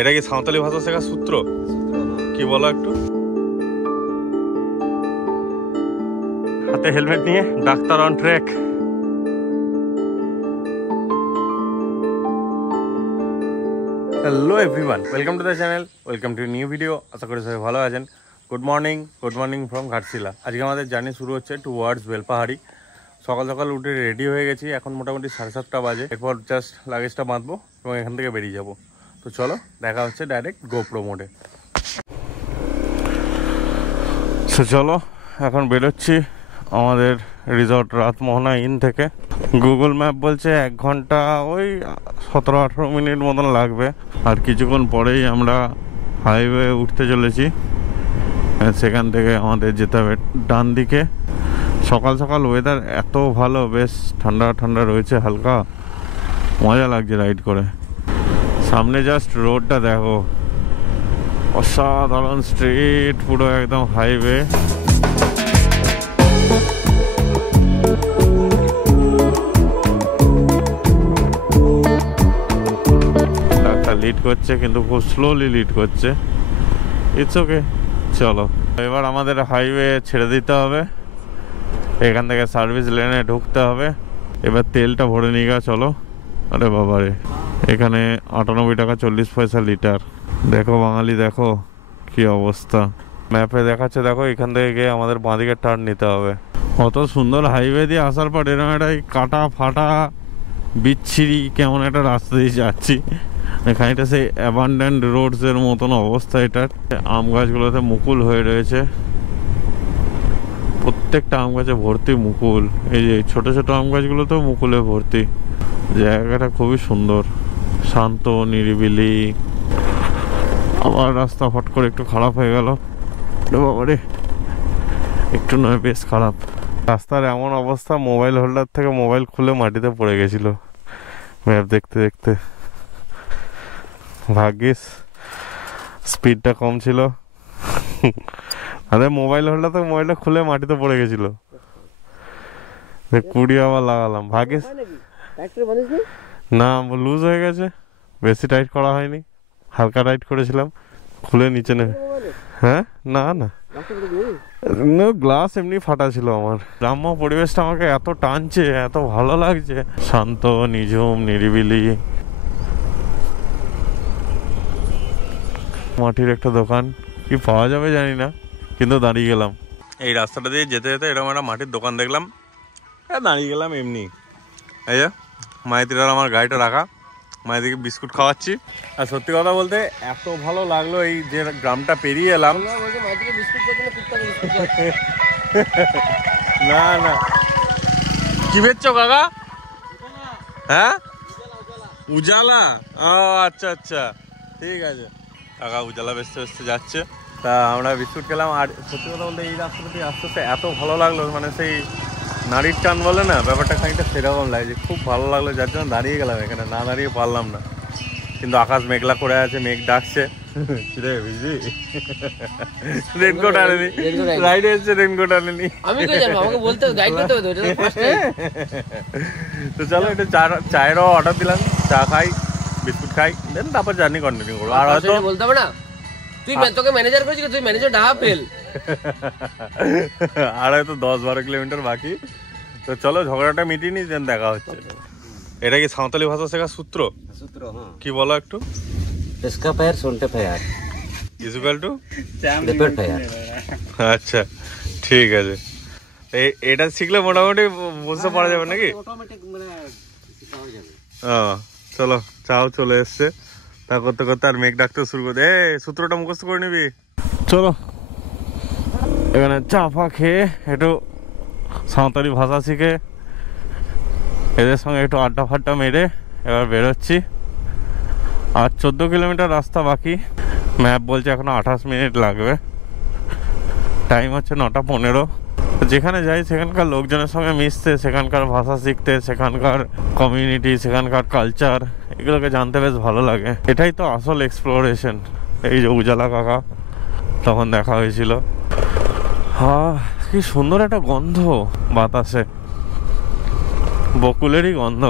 এটা কি সাঁওতালি ভাষা শেখার সূত্র? কি বলো একটু। হাতে হেলমেট নিয়ে doctor on track. Hello everyone, welcome to the channel, welcome to new video. আশা করি সবাই ভালো আছেন। Good morning from Ghatshila. আজকে আমাদের জার্নি শুরু হচ্ছে টুয়ার্ডস বেলপাহাড়ি। সকাল সকাল উঠে রেডি হয়ে গেছি, এখন মোটামুটি 7:30 বাজে। এরপর জাস্ট লাগেজটা বাঁধবো এবং এখান থেকে বেরিয়ে যাব। তো চলো, দেখা হচ্ছে ডাইরেক্ট গোপ্রো মোডে। তো চলো, এখন বেরোচ্ছি আমাদের রিসর্ট রাতমোহনা ইন থেকে। গুগল ম্যাপ বলছে 1 ঘন্টা ওই 17-18 মিনিট মতন লাগবে। আর কিছুক্ষণ পরেই আমরা হাইওয়ে উঠতে চলেছি। সেখান থেকে আমাদের যেতে হবে ডান দিকে। সকাল সকাল ওয়েদার এত ভালো, বেশ ঠান্ডা ঠান্ডা রয়েছে, হালকা মজা লাগছে রাইড করে। সামনে জাস্ট রোডটা দেখো, অসাধারণ স্ট্রিট, পুরো একদম হাইওয়ে। ডাক্তার লিড করছে, কিন্তু খুব স্লোলি লিড করছে। ইটস ওকে, চলো এবার আমাদের হাইওয়ে ছেড়ে দিতে হবে। এখান থেকে সার্ভিস লেনে ঢুকতে হবে। এবার তেলটা ভরে নিয়ে গা, চলো। আরে বাবারে, এখানে 98 টাকা 40 পয়সা লিটার। দেখো বাঙালি, দেখো কি অবস্থা। ম্যাপে দেখাচ্ছে, দেখো এখান থেকে গিয়ে আমাদের বাঁদিকে টার্ন নিতে হবে। অত সুন্দর হাইওয়ে দিয়ে আসার পর এরকম একটা কাটা ফাটা বিচ্ছিরি কেমন একটা রাস্তা দিয়ে যাচ্ছি। এখানটা সেই অ্যাবান্ডেন্ট রোডসের মতন অবস্থা এটার। আম গাছগুলোতে মুকুল হয়ে রয়েছে, প্রত্যেকটা আম গাছে ভর্তি মুকুল। এই যে ছোট ছোট আম গাছগুলোতেও মুকুলে ভর্তি। জায়গাটা খুবই সুন্দর, শান্ত, নিরিবিলি। আবার রাস্তা ফট করে একটু খারাপ হয়ে গেল। বাবারে, একটু নয়, বেশ খারাপ রাস্তার। এমন অবস্থা, মোবাইল হোল্ডার থেকে মোবাইল খুলে মাটিতে পড়ে গেছিল ম্যাপ দেখতে দেখতে। ভাগ্যিস স্পিডটা কম ছিল, আরে মোবাইল হোল্ডার থেকে মোবাইলটা খুলে মাটিতে পড়ে গেছিল। কুড়ি আবার লাগালাম, ভাগ্যিস না, লুজ হয়ে গেছে। বেশি টাইট করা হয়নি, হালকা টাইট করেছিলাম, খুলে নিচে নেবে। হ্যাঁ, না না, গ্লাস এমনি ফাটা ছিল আমার। গ্রাম্য পরিবেশটা আমাকে এত টানছে, এত ভালো লাগছে, শান্ত, নিঝুম, নিরিবিলি। মাটির একটা দোকান, কি পাওয়া যাবে জানি না, কিন্তু দাঁড়িয়ে গেলাম। এই রাস্তাটা দিয়ে যেতে যেতে এরকম একটা মাটির দোকান দেখলাম, দাঁড়িয়ে গেলাম এমনি। এই যে মায়েতিরার আমার গাড়িটা রাখা, মায়েদিকে বিস্কুট খাওয়াচ্ছি। আর সত্যি কথা বলতে এত ভালো লাগলো এই যে গ্রামটা পেরিয়ে এলাম। না না, কি বেচছো কাকা? হ্যাঁ, উজালা। ও আচ্ছা আচ্ছা, ঠিক আছে। কাকা উজালা বেচতে বেচতে যাচ্ছে, তা আমরা বিস্কুট খেলাম। আর সত্যি কথা বলতে এই রাস্তাটা দিয়ে আস্তে আস্তে এত ভালো লাগলো, মানে সেই নারীর টান বলে না, ব্যাপারটা খানিকটা সেরকম লাগছে। খুব ভালো লাগলো, যার জন্য দাঁড়িয়ে গেলাম এখানে, না দাঁড়িয়ে পারলাম না। কিন্তু আকাশ মেঘলা করে আছে, মেঘ ডাকছে। রেনকোট আনেনি, রাইডে এসছে, রেনকোট আনেনি। তো চলো, একটু চায়েরও অর্ডার দিলাম, চা খাই, বিস্কুট খাই, দেন তারপর জার্নি কন্টিনিউ করবো। আর হয়তো বলতে হবে না, তুই তোকে ম্যানেজার করেছিস, তুই ম্যানেজার ডাহা ফেল। আর হয়তো 10-12 কিলোমিটার বাকি। তো চলো, ঝগড়াটা মিটিয়ে নি, দেন দেখা হচ্ছে। এটা কি সাঁওতালি ভাষা শেখার সূত্র? কি বলো একটু। আচ্ছা, ঠিক আছে। এটা শিখলে মোটামুটি বুঝতে পারা যাবে নাকি? চলো, চাও চলে এসছে। তা করতে করতে আর মেঘ ডাকতে শুরু করে, সূত্রটা মুখস্থ করে নিবি। চলো, এখানে চা ফা খেয়ে একটু সাঁওতালি ভাষা শিখে এদের সঙ্গে একটু আড্ডা ফাড্ডা মেরে এবার বেরোচ্ছি। আর 14 কিলোমিটার রাস্তা বাকি। ম্যাপ বলছে এখনো 28 মিনিট লাগবে। টাইম হচ্ছে 9:15। যেখানে যাই সেখানকার লোকজনের সঙ্গে মিশতে, সেখানকার ভাষা শিখতে, সেখানকার কমিউনিটি, সেখানকার কালচার, এগুলোকে জানতে বেশ ভালো লাগে। এটাই তো আসল এক্সপ্লোরেশন। এই যে উজালা কাকা তখন দেখা হয়েছিল। হ্যাঁ, কি সুন্দর একটা গন্ধ বাতাসে, বকুলেরই গন্ধ।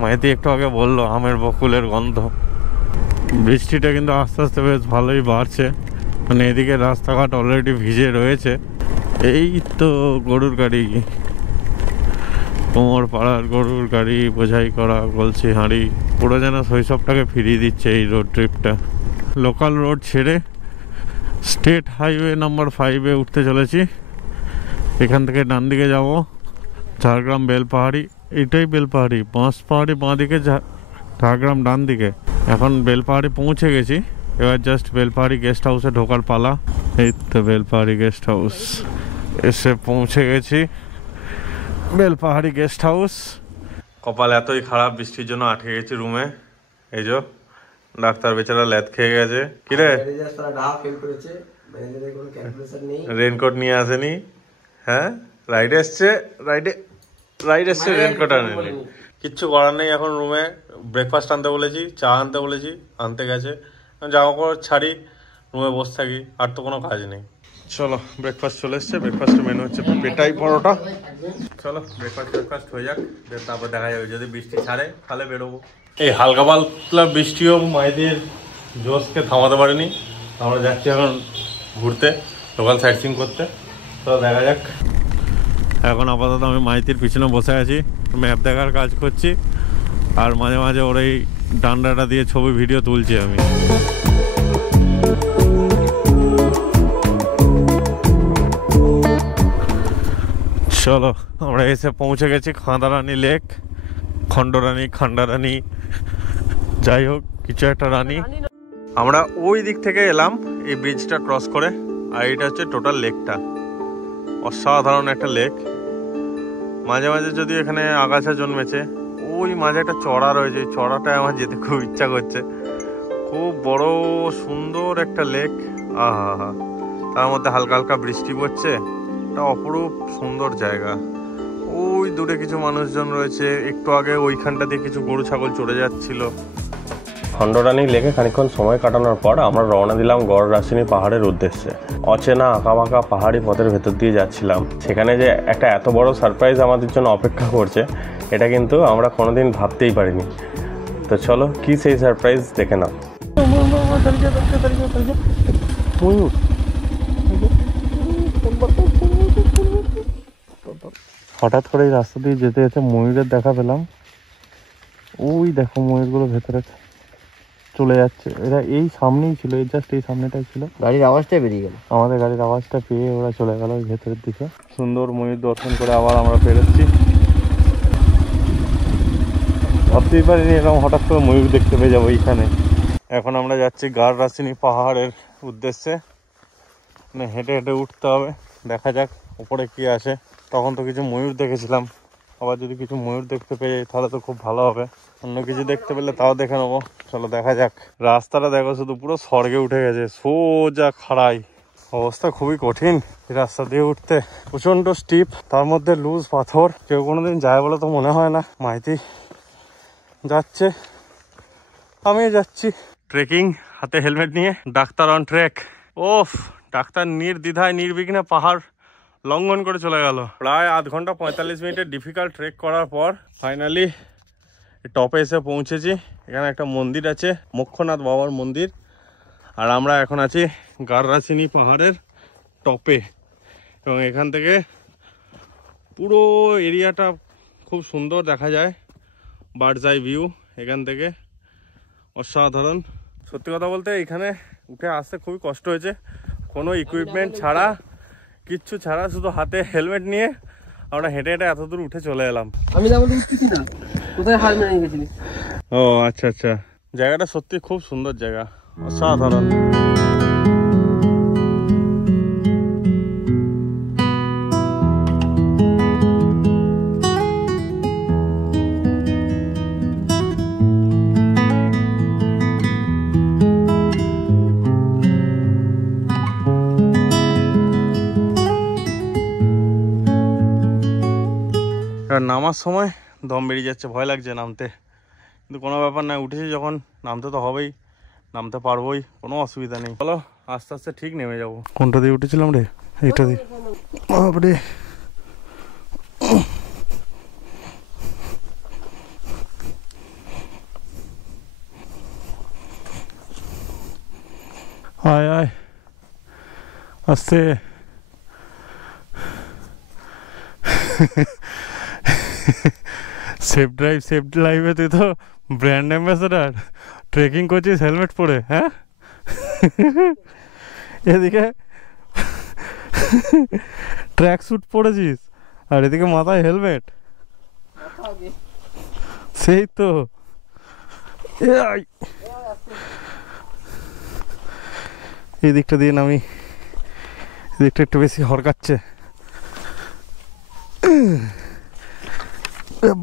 মাইতি একটু আগে বললো আমের বকুলের গন্ধ। বৃষ্টিটা কিন্তু আস্তে আস্তে বেশ ভালোই বাড়ছে, মানে এদিকে রাস্তাঘাট অলরেডি ভিজে রয়েছে। এই তো গরুর গাড়ি, কোমর পাড়ার গরুর গাড়ি বোঝাই করা গলছি হাঁড়ি, পুরো যেন শৈশবটাকে ফিরিয়ে দিচ্ছে এই রোড ট্রিপটা। লোকাল রোড ছেড়ে স্টেট হাইওয়ে নাম্বার 5-এ উঠতে চলেছি। এখান থেকে ডান দিকে যাব ঝাড়গ্রাম বেলপাহাড়ি, এইটাই বেলপাহাড়ি, বাঁশপাহাড়ি বাঁ দিকে, ঝাড়গ্রাম ডান দিকে। এখন বেলপাহাড়ি পৌঁছে গেছি, এবার জাস্ট বেলপাহাড়ি গেস্ট হাউসে ঢোকার পালা। এই তো বেলপাহাড়ি গেস্ট হাউস, এসে পৌঁছে গেছি বেলপাহাড়ি গেস্ট হাউস। কপাল এতই খারাপ, বৃষ্টির জন্য আটকে গেছি রুমে। এই যে ডাক্তার বেচারা ল্যাদ খেয়ে গেছে। কিরে রেনকোট নিয়ে আসেনি? হ্যাঁ রাইড এসছে, রেনকোট আনেনি। কিচ্ছু করার নেই, এখন রুমে ব্রেকফাস্ট আনতে বলেছি, চা আনতে বলেছি, আনতে গেছে। জামা কাপড় ছাড়ি, রুমে বসে থাকি, আর তো কোনো কাজ নেই। চলো ব্রেকফাস্ট চলে এসছে, ব্রেকফাস্টের মেনু হচ্ছে পেটাই পরোটা। চলো ব্রেকফাস্ট হয়ে যাক, তারপর দেখা যাবে, যদি বৃষ্টি ছাড়ে তাহলে বেরোবো। এই হালকা পাতলা বৃষ্টিও মায়েদের জোশকে থামাতে পারেনি। আমরা যাচ্ছি এখন ঘুরতে, লোকাল সাইট সিইং করতে। তো দেখা যাক। এখন আপাতত আমি মাইতির পিছনে বসে আছি, ম্যাপ দেখার কাজ করছি, আর মাঝে মাঝে ওর এই ডান্ডাটা দিয়ে ছবি ভিডিও তুলছি আমি। চলো আমরা এসে পৌঁছে গেছি খাঁদারানী লেক, খান্ডারানী, যাই হোক কিছু একটা রানী। আমরা ওই দিক থেকে এলাম এই ব্রিজটা ক্রস করে, আর এটা হচ্ছে টোটাল লেকটা। অসাধারণ একটা লেক। মাঝে মাঝে যদি এখানে আগাছা জন্মেছে, ওই মাঝে একটা চড়া রয়েছে, চড়াটায় আমার যেতে খুব ইচ্ছা করছে। খুব বড় সুন্দর একটা লেক, আহা, তার মধ্যে হালকা হালকা বৃষ্টি পড়ছে, একটা অপরূপ সুন্দর জায়গা। ওই দূরে কিছু মানুষজন রয়েছে, একটু আগে ওইখানটা দিয়ে কিছু গরু ছাগল চড়ে যাচ্ছিল। খণ্ডরানী লেকে খানিকক্ষণ সময় কাটানোর পর আমরা রওনা দিলাম গড়রাসিনী পাহাড়ের উদ্দেশ্যে। অচেনা আঁকাবাঁকা পাহাড়ি পথের ভেতর দিয়ে যাচ্ছিলাম। সেখানে যে একটা এত বড় সারপ্রাইজ আমাদের জন্য অপেক্ষা করছে, এটা কিন্তু আমরা কোনোদিন ভাবতেই পারিনি। তো চলো কি সেই সারপ্রাইজ দেখে নাও। হঠাৎ করে এই রাস্তা দিয়ে যেতে যেতে ময়ূরের দেখা পেলাম। ওই দেখো ময়ূরগুলো ভেতরে চলে যাচ্ছে, এরা এই সামনেই ছিল, এই জাস্ট এই সামনেটাই ছিল। গাড়ির আওয়াজটা বেরিয়ে গেল, আমাদের গাড়ির আওয়াজটা পেয়ে ওরা চলে গেল ওই ভেতরের দিকে। সুন্দর ময়ূর দর্শন করে আবার আমরা বেরোচ্ছি। ভাবতেই পারিনি এরকম হঠাৎ করে ময়ূর দেখতে পেয়ে যাবো এইখানে। এখন আমরা যাচ্ছি গড়রাসিনী পাহাড়ের উদ্দেশ্যে, মানে হেঁটে হেঁটে উঠতে হবে। দেখা যাক উপরে কি আসে। তখন তো কিছু ময়ূর দেখেছিলাম, আবার যদি কিছু ময়ূর দেখতে পেয়ে যাই তাহলে তো খুব ভালো হবে। অন্য কিছু দেখতে পেলে তাও দেখে নেবো। চলো দেখা যাক। রাস্তাটা দেখো শুধু পুরো স্বর্গে উঠে গেছে, সোজা খাড়াই, অবস্থা খুবই কঠিন এই রাস্তা দিয়ে উঠতে। প্রচন্ড স্টিপ, তার মধ্যে লুজ পাথর। কেউ কোনোদিন যায় বলে তো মনে হয় না। মাইতি যাচ্ছে, আমিও যাচ্ছি। ট্রেকিং, হাতে হেলমেট নিয়ে, doctor on trek. Of, doctor নির্দ্বিধায় নির্বিঘ্নে পাহাড় লঙ্ঘন করে চলে গেল। প্রায় আধ ঘন্টা 45 মিনিটের ডিফিকাল্ট ট্রেক করার পর ফাইনালি টপে এসে পৌঁছেছি। এখানে একটা মন্দির আছে, মোক্ষনাথ বাবার মন্দির। আর আমরা এখন আছি গড়রাসিনী পাহাড়ের টপে, এবং এখান থেকে পুরো এরিয়াটা খুব সুন্দর দেখা যায়। বার্ডস আই ভিউ এখান থেকে অসাধারণ। সত্যি কথা বলতে এখানে উঠে আসতে খুবই কষ্ট হয়েছে, কোনো ইকুইপমেন্ট ছাড়া, কিচ্ছু ছাড়া, শুধু হাতে হেলমেট নিয়ে আমরা হেঁটে হেঁটে এত দূর উঠে চলে এলাম। আমি উঠতেছি না, কোথায় হাল মেনে গেছিলি? ও আচ্ছা আচ্ছা, জায়গাটা সত্যি খুব সুন্দর জায়গা, অসাধারণ। নামার সময় দম বেরিয়ে যাচ্ছে, ভয় লাগছে নামতে, কিন্তু কোনো ব্যাপার না, উঠেছি যখন নামতে তো হবেই, নামতে পারবোই, কোনো অসুবিধা নেই। চলো আস্তে আস্তে ঠিক নেমে যাবো। কোনটা দিয়ে উঠেছিলাম রে? এইটা দিয়ে। বাপরে, আয় আয় আস্তে। সেফ ড্রাইভে তুই তো ব্র্যান্ড অ্যাম্বাসেডার। ট্রেকিং করছিস হেলমেট পরে, হ্যাঁ? এদিকে ট্র্যাক স্যুট পরেছিস আর এদিকে মাথায় হেলমেট। সেই তো এই দিকটা দিয়ে নামি, এদিকটা একটু বেশি হরকাচ্ছে।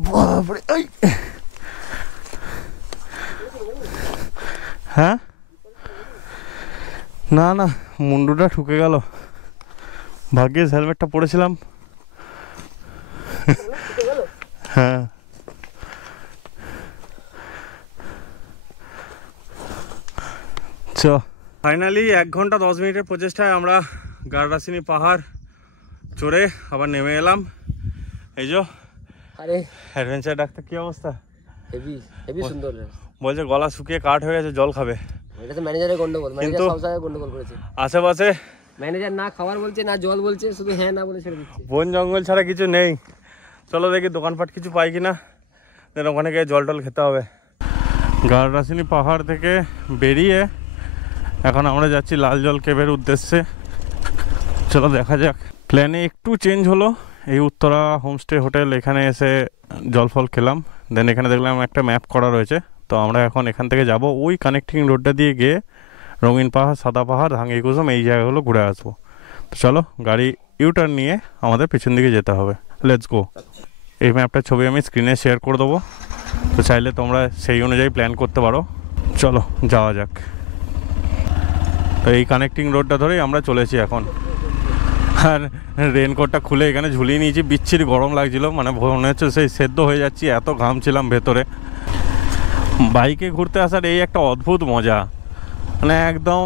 বাপরে, হ্যাঁ না না মুন্ডুটা ঠুকে গেল, ভাগ্যিস হেলমেটটা পরেছিলাম। হ্যাঁ চ ফাইনালি 1 ঘন্টা 10 মিনিটের প্রচেষ্টায় আমরা গারডাসিনী পাহাড় চড়ে আবার নেমে এলাম। এই যে আরে অ্যাডভেঞ্চার ডাক্তার, কি অবস্থা? হেভি হেভি সুন্দর। বলছে গলা শুকিয়ে কাঠ হয়ে গেছে, জল খাবে। এটা তো ম্যানেজারের গন্ডগোল, ম্যানেজার সব জায়গায় গন্ডগোল করেছে। আশেপাশে ম্যানেজার না খাবার বলছে না জল বলছে, শুধু হ্যাঁ না বলে ছেড়ে দিচ্ছে। বন জঙ্গল ছাড়া কিছু নেই। চলো দেখি দোকানপাট কিছু পাই কিনা, দেন ওখানে গিয়ে জল টল খেতে হবে। গারডাসিনী পাহাড় থেকে বেরিয়ে এখন আমরা যাচ্ছি লাল জল কেভের উদ্দেশ্যে। চলো দেখা যাক। প্ল্যানে একটু চেঞ্জ হলো, এই উত্তরা হোমস্টে হোটেল, এখানে এসে জল ফল খেলাম। দেন এখানে দেখলাম একটা ম্যাপ করা রয়েছে, তো আমরা এখন এখান থেকে যাব ওই কানেক্টিং রোডটা দিয়ে গিয়ে রঙিন পাহাড়, সাদা পাহাড়, ধাঙ্গিকুসুম, এই জায়গাগুলো ঘুরে আসবো। তো চলো গাড়ি ইউটার্ন নিয়ে আমাদের পিছন দিকে যেতে হবে। Let's go. এই ম্যাপটার ছবি আমি স্ক্রিনে শেয়ার করে দেবো, তো চাইলে তোমরা সেই অনুযায়ী প্ল্যান করতে পারো। চলো যাওয়া যাক। তো এই কানেক্টিং রোডটা ধরেই আমরা চলেছি এখন। আর রেনকোটটা খুলে এখানে ঝুলিয়ে নিয়েছি, বিচ্ছিরি গরম লাগছিল, মানে মনে হচ্ছে সেই সেদ্ধ হয়ে যাচ্ছি, এত ঘামছিলাম ভেতরে। বাইকে ঘুরতে আসার এই একটা অদ্ভুত মজা, মানে একদম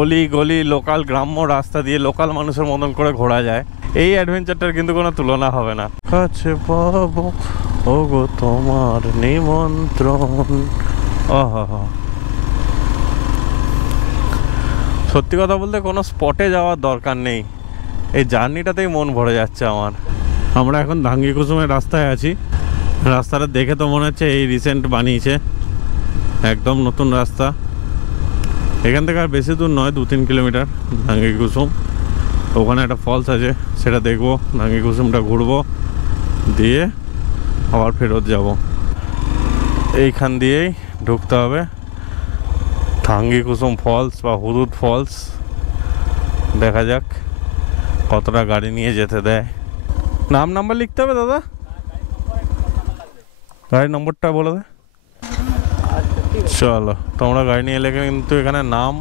অলি গলি লোকাল গ্রাম্য রাস্তা দিয়ে লোকাল মানুষের মতন করে ঘোরা যায়। এই অ্যাডভেঞ্চারটার কিন্তু কোনো তুলনা হবে না। কাছে পাবো ওগো তোমার নিমন্ত্রণ। সত্যি কথা বলতে কোনো স্পটে যাওয়ার দরকার নেই, এই জার্নিটাতেই মন ভরে যাচ্ছে আমার। আমরা এখন ধাঙ্গিকুসুমের রাস্তায় আছি। রাস্তাটা দেখে তো মনে হচ্ছে এই রিসেন্ট বানিয়েছে, একদম নতুন রাস্তা। এখান থেকে আর বেশি দূর নয়, 2-3 কিলোমিটার ধাঙ্গিকুসুম। ওখানে একটা ফলস আছে, সেটা দেখবো, ধাঙ্গিকুসুমটা ঘুরবো, দিয়ে আবার ফেরত যাব। এইখান দিয়েই ঢুকতে হবে ধাঙ্গিকুসুম ফলস বা হুদুদ ফলস। দেখা যাক কতটা গাড়ি নিয়ে যেতে দেয়। নাম্বার লিখতে হবে দাদা? গাড়ির নম্বরটা বলে দে। চলো, তোমরা গাড়ি নিয়ে এলে কিন্তু এখানে নাম,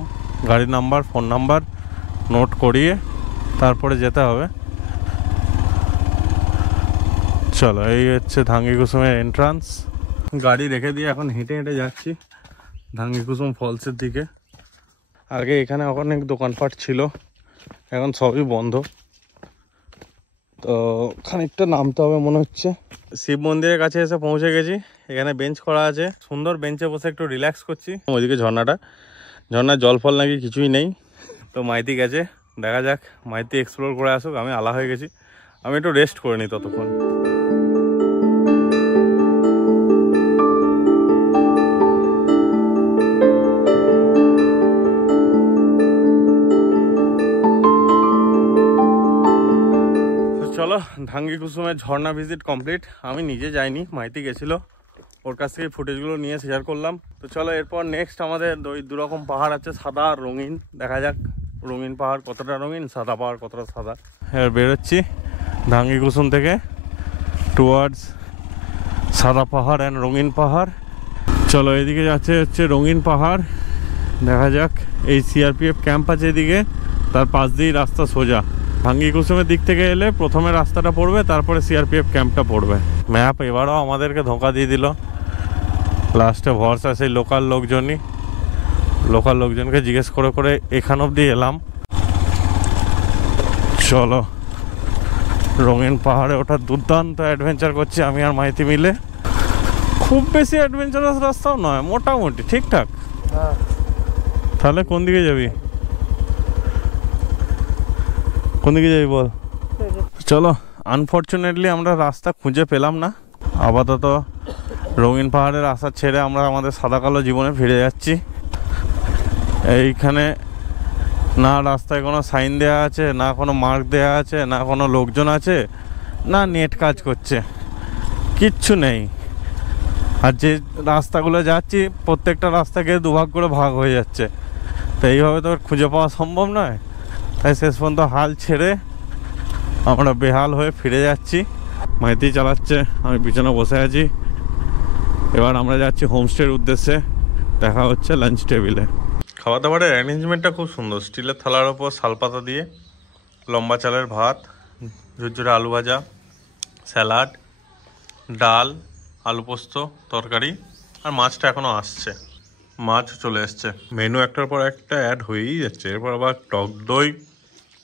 গাড়ির নাম্বার, ফোন নাম্বার নোট করিয়ে তারপরে যেতে হবে। চলো, এই হচ্ছে ধাঙ্গিকুসুমের এন্ট্রান্স। গাড়ি রেখে দিয়ে এখন হেঁটে হেঁটে যাচ্ছি ধাঙ্গিকুসুম ফলসের দিকে। আগে এখানে অনেক দোকানপাট ছিল, এখন সবই বন্ধ, তো খানিকটা নামতে হবে মনে হচ্ছে। শিব মন্দিরের কাছে এসে পৌঁছে গেছি। এখানে বেঞ্চ করা আছে, সুন্দর বেঞ্চে বসে একটু রিল্যাক্স করছি। ওইদিকে ঝর্ণার জল ফল নাকি কিছুই নেই। তো মাইতি গেছে, দেখা যাক মাইতি এক্সপ্লোর করে আসুক। আমি আলা হয়ে গেছি, আমি একটু রেস্ট করে নিই ততক্ষণ। চলো, ধাঙ্গিকুসুমের ঝর্ণা ভিজিট কমপ্লিট। আমি নিজে যাইনি, মাইতি গেছিলো, ওর কাছ থেকে ফুটেজগুলো নিয়ে শেয়ার করলাম। তো চলো, এরপর নেক্সট আমাদের ওই দুরকম পাহাড় আছে, সাদা আর রঙিন। দেখা যাক রঙিন পাহাড় কতটা রঙিন, সাদা পাহাড় কতটা সাদা। এবার বেরোচ্ছি ধাঙ্গিকুসুম থেকে টুয়ার্ডস সাদা পাহাড় অ্যান্ড রঙিন পাহাড়। চলো, এদিকে যাচ্ছে হচ্ছে রঙিন পাহাড়। দেখা যাক, এই সিআরপিএফ ক্যাম্প আছে এদিকে, তার পাশ দিয়েই রাস্তা সোজা। ধাঙ্গিকুসুমের দিক থেকে এলে প্রথমে রাস্তাটা পড়বে, তারপরে সিআরপিএফ ক্যাম্পটা পড়বে। ম্যাপ এবারও আমাদেরকে ধোঁকা দিয়ে দিল। লাস্টে ভরসা সেই লোকাল লোকজনকে জিজ্ঞেস করে করে এখান অবধি এলাম। চলো, রঙিন পাহাড়ে ওঠা দুর্দান্ত অ্যাডভেঞ্চার করছি আমি আর মাইতি মিলে। খুব বেশি অ্যাডভেঞ্চারাস রাস্তাও নয়, মোটামুটি ঠিকঠাক। তাহলে কোন দিকে যাবি? কোন দিকে যাবি বল? চলো, আনফর্চুনেটলি আমরা রাস্তা খুঁজে পেলাম না। আপাতত রঙিন পাহাড়ের আশা ছেড়ে আমরা আমাদের সাদা কালো জীবনে ফিরে যাচ্ছি। এইখানে না রাস্তায় কোনো সাইন দেওয়া আছে, না কোনো মার্ক দেওয়া আছে, না কোনো লোকজন আছে, না নেট কাজ করছে, কিচ্ছু নেই। আর যে রাস্তাগুলো যাচ্ছি প্রত্যেকটা রাস্তাকে দুভাগ করে ভাগ হয়ে যাচ্ছে, তো এইভাবে তো খুঁজে পাওয়া সম্ভব নয়। তাই শেষ পর্যন্ত হাল ছেড়ে আমরা বেহাল হয়ে ফিরে যাচ্ছি। মাইতি চালাচ্ছে, আমি পিছনে বসে আছি। এবার আমরা যাচ্ছি হোমস্টের উদ্দেশ্যে। দেখা হচ্ছে লাঞ্চ টেবিলে। খাওয়া দাওয়ার অ্যারেঞ্জমেন্টটা খুব সুন্দর। স্টিলের থালার ওপর শালপাতা দিয়ে লম্বা চালের ভাত, ঝুরঝুরে আলু ভাজা, স্যালাড, ডাল, আলু পোস্ত, তরকারি, আর মাছটা এখনও আসছে। মাছ চলে এসছে। মেনু একটার পর একটা অ্যাড হয়েই যাচ্ছে। এরপর আবার টক দই,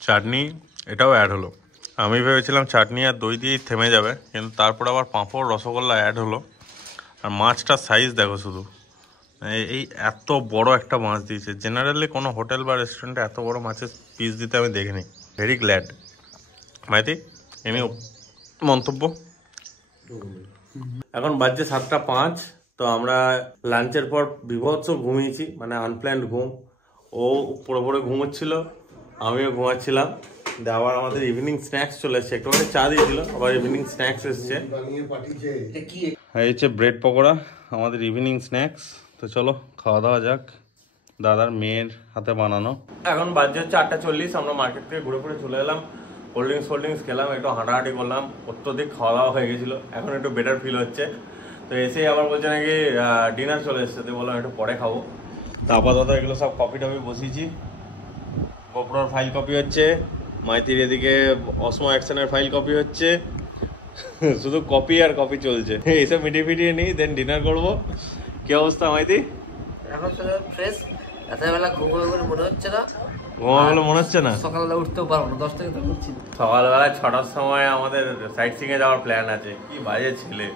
চাটনি, এটাও অ্যাড হলো। আমি ভেবেছিলাম চাটনি আর দই দিয়েই থেমে যাবে, কিন্তু তারপর আবার পাঁপড়, রসগোল্লা অ্যাড হলো। আর মাছটার সাইজ দেখো শুধু, এই এত বড় একটা মাছ দিয়েছে। জেনারেলি কোনো হোটেল বা রেস্টুরেন্টে এত বড় মাছের পিস দিতে আমি দেখিনি। Very glad. মাইতি, এমনি মন্তব্য? এখন বাজছে 7:05। তো আমরা লাঞ্চের পর বিভৎস ঘুমিয়েছি, মানে আনপ্ল্যান্ড ঘুম। ও পুরোপুরি ঘুমোচ্ছিল, আমিও ঘুমাচ্ছিলাম। আবার আমাদের ইভিনিং স্ন্যাক্স চলে এসছে। একটু চা দিয়েছিল, আবার ইভিনিং স্ন্যাক্স এসছে। এই হচ্ছে ব্রেড পকোড়া, আমাদের ইভিনিং স্ন্যাক্স। তো চলো খাওয়া দাওয়া যাক। দাদার মেয়ের হাতে বানানো। এখন বাজে হচ্ছে 8:40। আমরা মার্কেট থেকে ঘুরে ঘুরে চলে এলাম। কোল্ড ড্রিঙ্কস খেলাম, একটু হাঁটাহাঁটি করলাম। অত্যধিক খাওয়া দাওয়া হয়ে গেছিলো, এখন একটু বেটার ফিল হচ্ছে। তো এসেই আবার বলছে নাকি ডিনার চলে এসছে, তো বললাম একটু পরে খাবো। তো আপাতত এগুলো সব কপি টপি বসিয়েছি। গোপ্রোর ফাইল কপি হচ্ছে, মাইতির এদিকে অসমো অ্যাকশনের ফাইল কপি হচ্ছে। শুধু কপি আর কপি চলছে। এইসব মিটিয়ে ফিটিয়ে নিই, দেন ডিনার করবো। কি অবস্থা মাইতি? এখন ফ্রেশ। রাতেরবেলা ঘুমোবে বলে মনে হচ্ছে না। ঘুমাবে বলে মনে হচ্ছে না? সকালবেলা উঠতেও পারবো না, 10 থেকে তো উঠছি। সকালবেলা 6টার সময় আমাদের সাইট সিং এ যাওয়ার প্ল্যান আছে। কি বাজে ছেলে।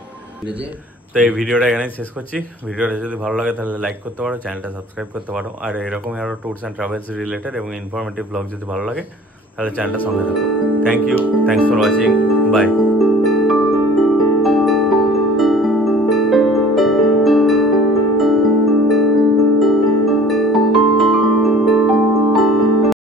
তো এই ভিডিওটা এখানেই শেষ করছি। ভিডিওটা যদি ভালো লাগে তাহলে লাইক করতে পারো, চ্যানেলটা সাবস্ক্রাইব করতে পারো। আর এরকমই আরও ট্যুরস অ্যান্ড ট্রাভেলস রিলেটেড এবং ইনফরমেটিভ ব্লগ যদি ভালো লাগে তাহলে চ্যানেলটা সঙ্গে থাকো। Thank you, thanks for watching, by.